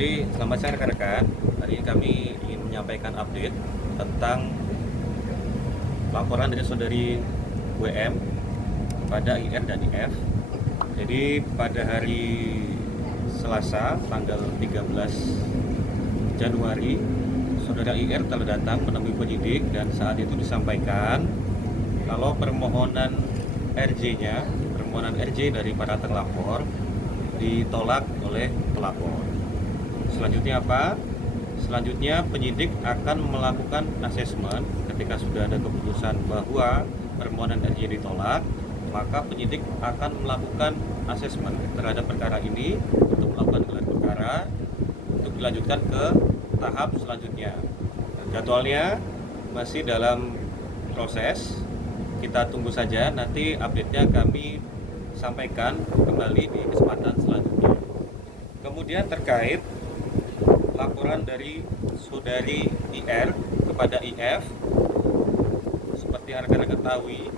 Jadi selamat siang rekan-rekan. Hari ini kami ingin menyampaikan update tentang laporan dari saudari WM kepada IR dan IF. Jadi pada hari Selasa tanggal 13 Januari, saudara IR telah datang menemui penyidik dan saat itu disampaikan kalau permohonan RJ-nya, permohonan RJ dari para terlapor ditolak oleh pelapor. Selanjutnya apa? Selanjutnya penyidik akan melakukan asesmen ketika sudah ada keputusan bahwa permohonan RJ ditolak, maka penyidik akan melakukan asesmen terhadap perkara ini untuk melakukan gelar perkara untuk dilanjutkan ke tahap selanjutnya. Jadwalnya masih dalam proses, kita tunggu saja, nanti update-nya kami sampaikan kembali di kesempatan selanjutnya. Kemudian terkait laporan dari saudari IR kepada IF, seperti rekan-rekan ketahui,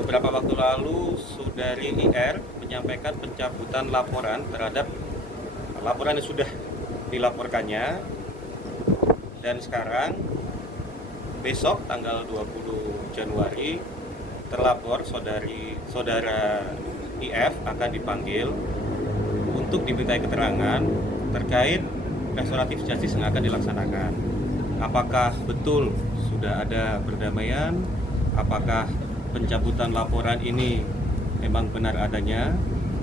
beberapa waktu lalu saudari IR menyampaikan pencabutan laporan terhadap laporan yang sudah dilaporkannya, dan sekarang besok tanggal 20 Januari terlapor saudara IF akan dipanggil untuk dimintai keterangan terkait restoratif justice yang akan dilaksanakan. Apakah betul sudah ada perdamaian? Apakah pencabutan laporan ini memang benar adanya?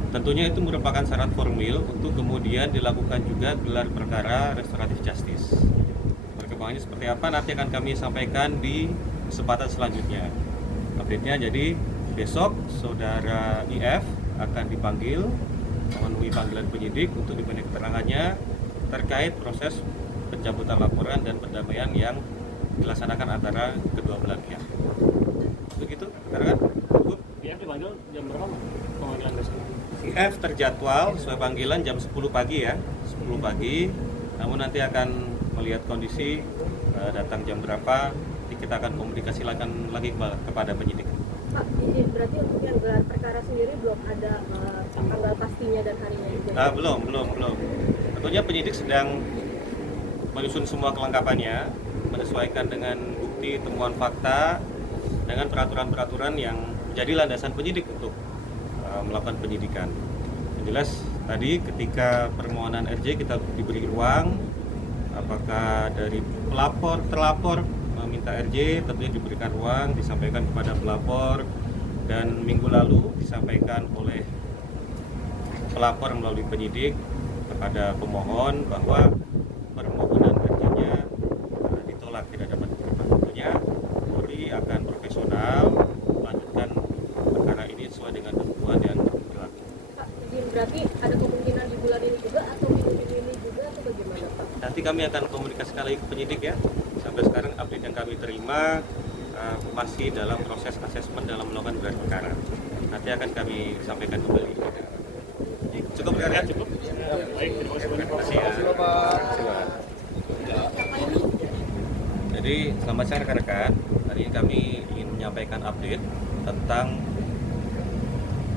Tentunya itu merupakan syarat formil untuk kemudian dilakukan juga gelar perkara restoratif justice. Perkembangannya seperti apa nanti akan kami sampaikan di kesempatan selanjutnya. Update-nya jadi besok saudara IF akan dipanggil memenuhi panggilan penyidik untuk dimintai keterangannya terkait proses pencabutan laporan dan perdamaian yang dilaksanakan antara kedua belah pihak. Begitu, rekan-rekan? Cukup? IF dipanggil jam berapa, Pak? Pemanggilan besok? IF terjadwal sesuai panggilan jam 10 pagi ya, 10 pagi. Namun nanti akan melihat kondisi datang jam berapa, kita akan komunikasi lagi kepada penyidik. Pak, ini berarti untuk yang gelar perkara sendiri belum ada tanggal pastinya dan harinya juga? Belum. Tentunya penyidik sedang menyusun semua kelengkapannya, menyesuaikan dengan bukti, temuan fakta, dengan peraturan-peraturan yang menjadi landasan penyidik untuk melakukan penyidikan. Yang jelas tadi ketika permohonan RJ kita diberi ruang, apakah dari terlapor meminta RJ, tentunya diberikan ruang, disampaikan kepada pelapor, dan minggu lalu disampaikan oleh pelapor melalui penyidik kepada pemohon bahwa permohonan RJ-nya ditolak, tidak dapat diterima. Tentunya Polri akan profesional melanjutkan perkara ini sesuai dengan ketentuan yang berlaku. Pak, izin berarti ada kemungkinan di bulan ini juga atau minggu ini juga atau bagaimana, Pak? Nanti kami akan komunikasikan lagi ke penyidik ya. Sampai sekarang update yang kami terima masih dalam proses asesmen dalam melakukan gelar perkara. Nanti akan kami sampaikan kembali. Cukup rekan-rekan? Cukup? Baik, terima kasih banyak, Pak. Terima kasih ya. Jadi selamat siang rekan-rekan. Hari ini kami ingin menyampaikan update tentang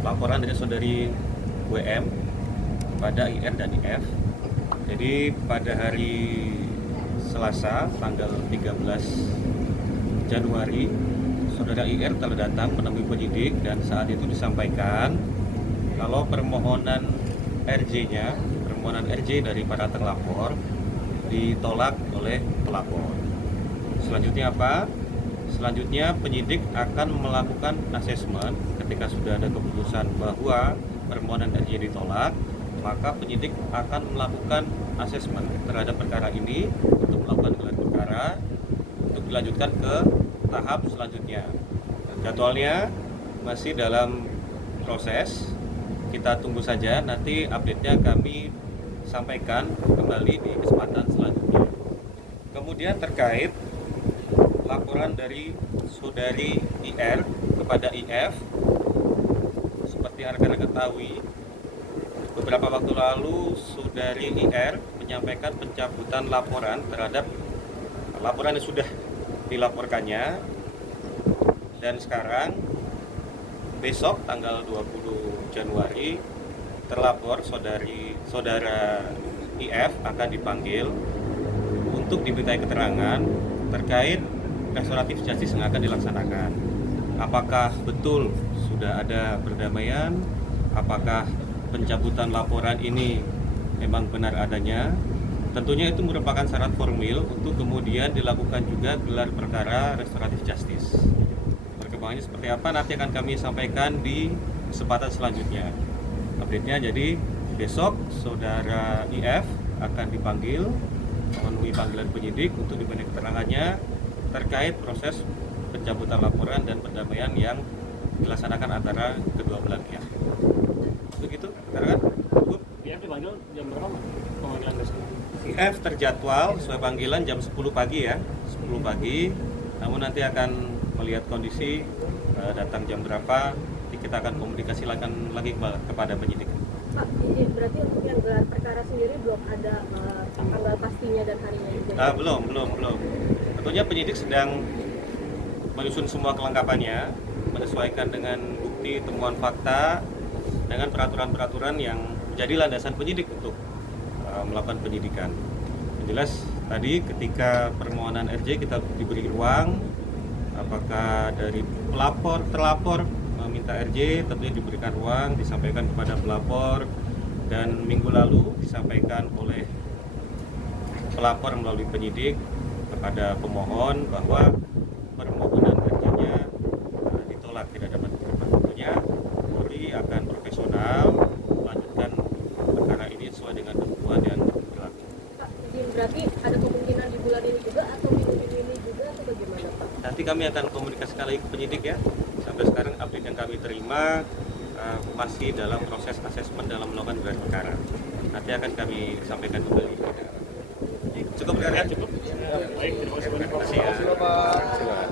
laporan dari saudari WM kepada IR dan IF. Jadi pada hari Selasa tanggal 13 Januari, saudara IR telah datang menemui penyidik dan saat itu disampaikan kalau permohonan RJ-nya, permohonan RJ dari para terlapor ditolak oleh pelapor. Selanjutnya apa? Selanjutnya penyidik akan melakukan asesmen ketika sudah ada keputusan bahwa permohonan RJ ditolak, maka penyidik akan melakukan asesmen terhadap perkara ini untuk melakukan gelar perkara untuk dilanjutkan ke tahap selanjutnya. Jadwalnya masih dalam proses, kita tunggu saja, nanti update-nya kami sampaikan kembali di kesempatan selanjutnya. Kemudian terkait laporan dari saudari IR kepada IF, seperti rekan-rekan ketahui, beberapa waktu lalu saudari IR menyampaikan pencabutan laporan terhadap laporan yang sudah dilaporkannya, dan sekarang besok tanggal 20 Januari terlapor saudara IF akan dipanggil untuk dimintai keterangan terkait restoratif justice yang akan dilaksanakan. Apakah betul sudah ada perdamaian? Apakah pencabutan laporan ini memang benar adanya? Tentunya itu merupakan syarat formil untuk kemudian dilakukan juga gelar perkara restoratif justice. Perkembangannya seperti apa nanti akan kami sampaikan di kesempatan selanjutnya. Update-nya jadi besok saudara IF akan dipanggil memenuhi panggilan penyidik untuk dimintai keterangannya terkait proses pencabutan laporan dan perdamaian yang dilaksanakan antara kedua belah pihak. Begitu, keterangan cukup. IF dipanggil jam berapa Pak? Pemanggilan dasarnya. IF terjadwal sesuai panggilan jam 10 pagi ya, 10 pagi. Namun nanti akan melihat kondisi datang jam berapa, nanti kita akan komunikasi lagi kepada penyidik. Pak, berarti untuk yang gelar perkara sendiri belum ada tanggal pastinya dan harinya juga? Belum. Tentunya penyidik sedang menyusun semua kelengkapannya, menyesuaikan dengan bukti, temuan fakta, dengan peraturan-peraturan yang menjadi landasan penyidik untuk melakukan penyidikan. Yang jelas tadi ketika permohonan RJ kita diberi ruang, apakah dari terlapor meminta RJ, tentunya diberikan ruang, disampaikan kepada pelapor, dan minggu lalu disampaikan oleh pelapor melalui penyidik kepada pemohon bahwa permohonan RJ-nya ditolak, tidak dapat diterima. Tentunya Polri akan profesional melanjutkan perkara ini sesuai dengan ketentuan yang berlaku. Pak, berarti ada kemungkinan di bulan ini juga atau minggu ini juga atau bagaimana Pak? Nanti kami akan komunikasikan lagi ke penyidik ya. Sampai sekarang update yang kami terima masih dalam proses asesmen dalam melakukan gelar perkara. Nanti akan kami sampaikan kembali. Cukup ya? Cukup. Baik, terima kasih banyak Pak. Terima kasih ya.